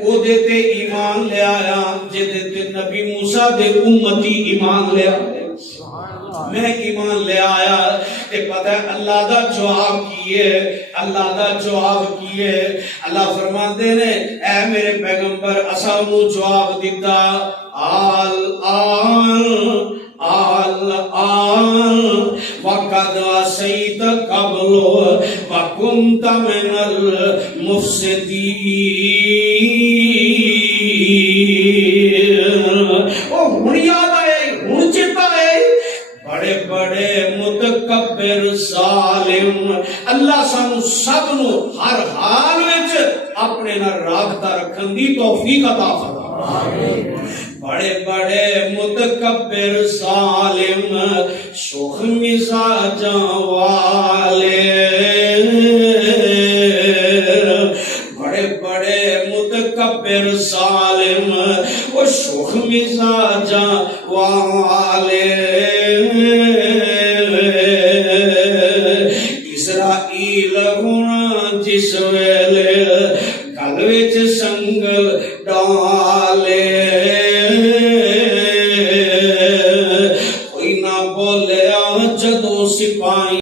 او دے تے ایمان لے آیا جدے تے نبی موسیٰ دے امتی ایمان لے آیا میں ایمان لے آیا تے پتہ ہے اللہ دا جواب کیے اللہ دا جواب کیے اللہ فرماتے نے اے میرے پیغمبر اساں نو جواب دیتا وَقَدْ عَصَيْتَ قَبْلُ وَكُنْتَ مِنَ الْمُفْسِدِينَ او ہن یاد آئے ہن چتا ہے بڑے بڑے متکبر ظالم اللہ سانو سب نو ہر حال وچ اپنے نال رابطہ رکھن دی توفیق عطا فرمائے بڑے بڑے متکبر ظالم شوخ مزاجاں والے بڑے بڑے متکبر ظالم وہ شوخ مزاجاں والے اسرائیل ہونا جس ویلے